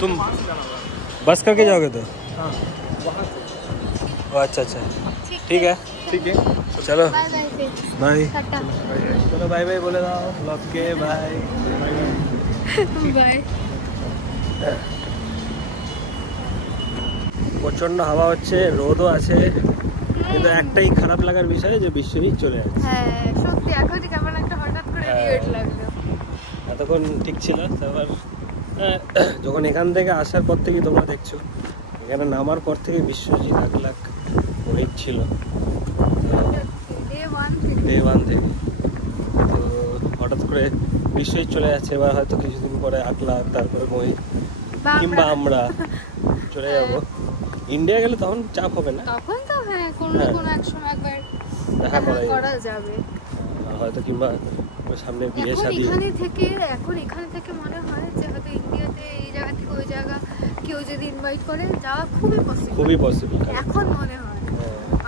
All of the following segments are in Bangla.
तुम बस करके जाओगे तो? हाँ अच्छा अच्छा ठीक है चलो बाय। चलो बाय बाय बोले दाओ ब्लॉग के बाय बाय। প্রচন্ড হাওয়া হচ্ছে, রোদও আছে, কিন্তু একটাই খারাপ লাগার বিষয় যে বিশ্বজিৎ চলে যাচ্ছে। হ্যাঁ সত্যি এখন কেমন একটা হঠাৎ করে রিয়েট লাগলো। এতক্ষণ ঠিক ছিল, তারপর যখন এখান থেকে আসার পর থেকে তোমরা দেখছো, এখানে নামার পর থেকে বিশ্বজিৎ 1 লাখ ওয়েট ছিল ডে 1 থেকে। তো হঠাৎ করে বিশ্বজিৎ চলে যাচ্ছে, এবার হয়তো কিছুদিন পরে 8 লাখ, তারপরে মোহিত কিংবা আমরা চলে যাব। ইন্ডিয়া গেলে তখন চাপ হবে না, তখন তো হ্যাঁ কোনো না কোনো এক সময় একবার দেখা করা যাবে হয়তো, কিংবা সামনে বিয়ে শাদী। এখন এখানে থেকে মনে হয় যে হয়তো ইন্ডিয়াতে এই জায়গা থেকে ওই জায়গা কেউ যদি ইনভাইট করে যাওয়া খুবই পসিবল এখন মনে হয়।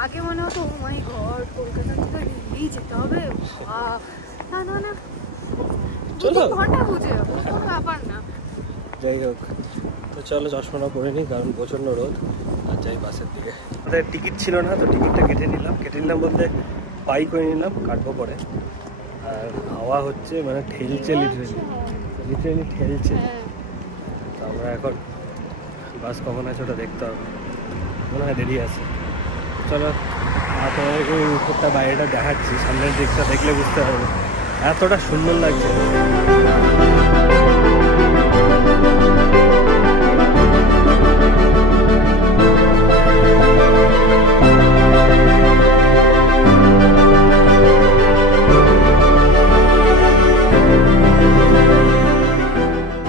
আগে মনে হতো ও মাই গড কলকাতা থেকে দিল্লি যেতে হবে, না চলো ঘন্টা বুঝে যাবো, কোনো ব্যাপার না। যাই হোক, তো চলো চশমাটা পরে নিই, কারণ প্রচণ্ড রোদ। আর যাই বাসের দিকে। আমাদের টিকিট ছিল না, তো টিকিটটা কেটে নিলাম বলতে বাই করে নিলাম, কাটবো পরে। আর হাওয়া হচ্ছে মানে ঠেলছে, লিটারেলি ঠেলছে। তো আমরা এখন বাস কখন আছে ওটা দেখতে হবে, মনে হয় দেরি আছে। চলো তোমাদেরকে ওই উপরটা বাইরেটা দেখাচ্ছি, সামনের দিকটা দেখলে বুঝতে পারবে এতটা সুন্দর লাগছে।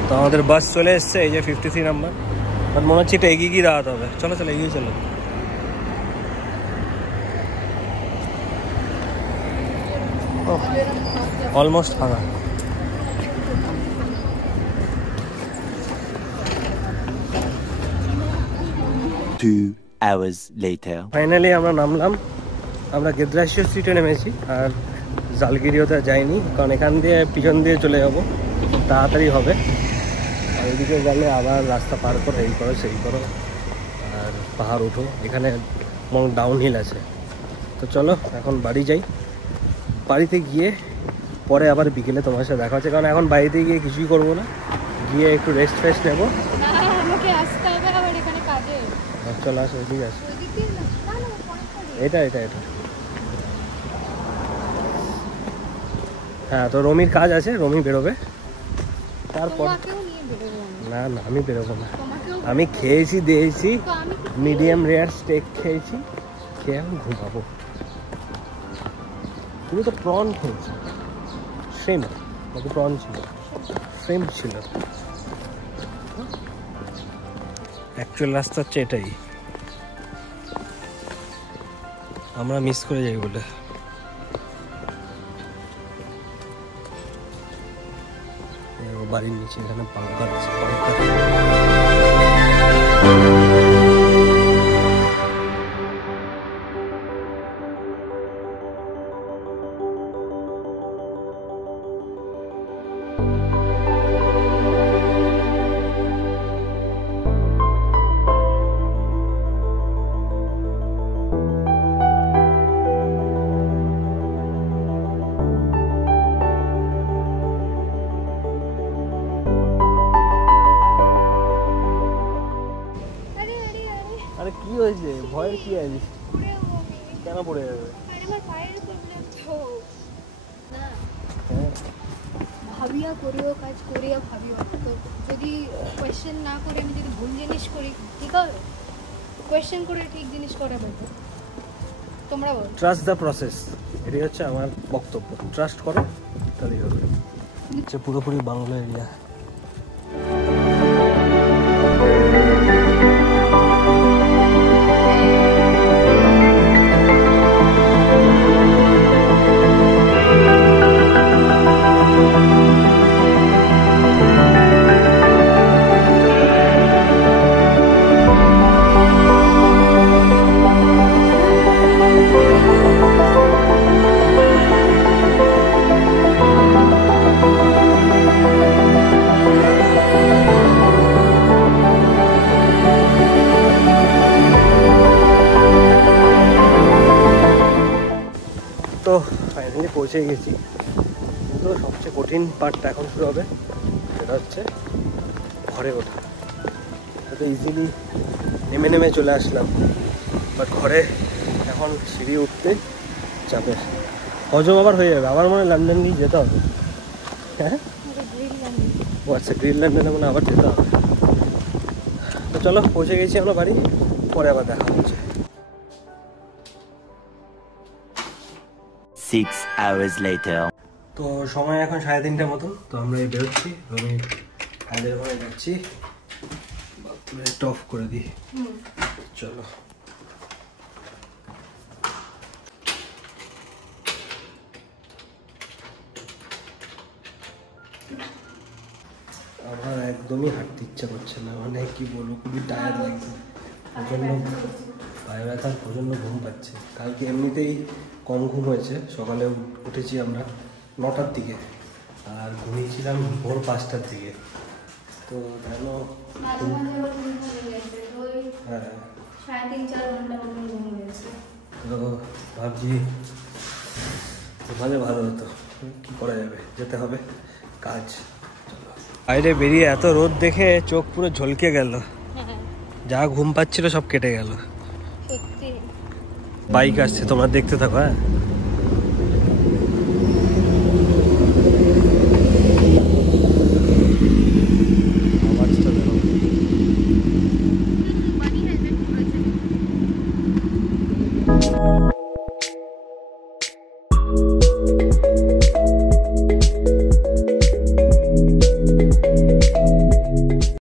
তো আমাদের বাস চলে এসছে, এই যে 53 নাম্বার। আর মনে হচ্ছে এটা এগিয়ে গিয়ে দাঁড়াতে হবে। চলো এগিয়ে চলো। অলমোস্ট ফাঁকা। ফাইনালি আমরা নামলাম। আমরা গেদ্রাশিয়া স্ট্রিটে নেমেছি, আর জালগিরিওতে যাইনি, কারণ এখান দিয়ে পিছন দিয়ে চলে যাব, তাড়াতাড়ি হবে। আর ওইদিকে গেলে আবার রাস্তা পার করো, এই করো সেই করো, আর পাহাড় উঠো। এখানে ডাউন হিল আছে। তো চলো এখন বাড়ি যাই। বাড়িতে গিয়ে পরে আবার বিকেলে তোমার সাথে দেখা হচ্ছে, কারণ এখন বাড়িতে গিয়ে কিছুই করবো না, গিয়ে একটু রেস্ট নেবো। চলো আসো, ঠিক আছে। এটা হ্যাঁ, তো রমির কাজ আছে, রমি বেরোবে। তারপর না আমি বেরোবো না। আমি খেয়েছি দিয়েছি, মিডিয়াম রেয়ার স্টেক খেয়েছি, খেয়ে আমি ঘুমাবো। তুমি তো প্রন খেয়েছি, শ্রিম্প নাকি প্রন ছিল? শ্রিম্প ছিল। অ্যাকচুয়াল রাস্তা হচ্ছে এটাই, আমরা মিস করে যাই বলে। বাড়ির নিচে এখানে পাঙ্খা আছে, আরে কি হয়েছে? ভয়ের কি আছে? কেন পড়ে যাবে? ভাবিয়া করিও কাজ করিয়া ভাবিও, তো যদি কোয়েশ্চেন না করে আমি যদি ভুল জিনিস করি ঠিক হবে? কোয়েশ্চেন করে ঠিক জিনিস করা বেটার। তোমরা বলো। ট্রাস্ট দ্য প্রসেস, এটাই হচ্ছে আমার বক্তব্য। ট্রাস্ট করো, তাহলেই হবে। হচ্ছে পুরোপুরি বাংলা এরিয়া। পৌঁছে গেছি, কিন্তু সবচেয়ে কঠিন পার্টটা এখন শুরু হবে, সেটা হচ্ছে ঘরে ওঠা। তো ইজিলি নেমে নেমে চলে আসলাম, বাট ঘরে এখন সিঁড়ি উঠতে চাপের। হজম আবার হয়ে যাবে, আবার মনে হয় লন্ডন নিয়ে যেতে হবে। হ্যাঁ, ও আচ্ছা, গ্রিনল্যান্ডে মানে আবার যেতে হবে। তো চলো, পৌঁছে গেছি আমরা বাড়ি, পরে আবার দেখা হচ্ছে। 6 hours later. তো সময় এখন 3:30টার মতন। তো আমরা বেরোচ্ছি, আমি হাইদের ঘরে যাচ্ছি, বাথরুমে একটু অফ করে দিই। চলো। আমার একদমই হাঁটতে ইচ্ছা করছে না, মানে কি বলবো, খুবই টায়ার্ড লাগছে, প্রচণ্ড পায়ে ব্যথার, প্রচণ্ড ঘুম পাচ্ছে। কালকে এমনিতেই কম ঘুম হয়েছে, সকালে উঠেছি আমরা 9টার দিকে, আর ঘুমিয়েছিলাম ভোর 5টার দিকে। তো কেন, হ্যাঁ, তো ভাবছি ওখানে ভালো হতো, কী করা যাবে, যেতে হবে, কাজ। বাইরে বেরিয়ে এত রোদ দেখে চোখ পুরো ঝলকে গেল, যা ঘুম পাচ্ছিল সব কেটে গেল। বাইক আসছে, তোমরা দেখতে থাকো। হ্যাঁ,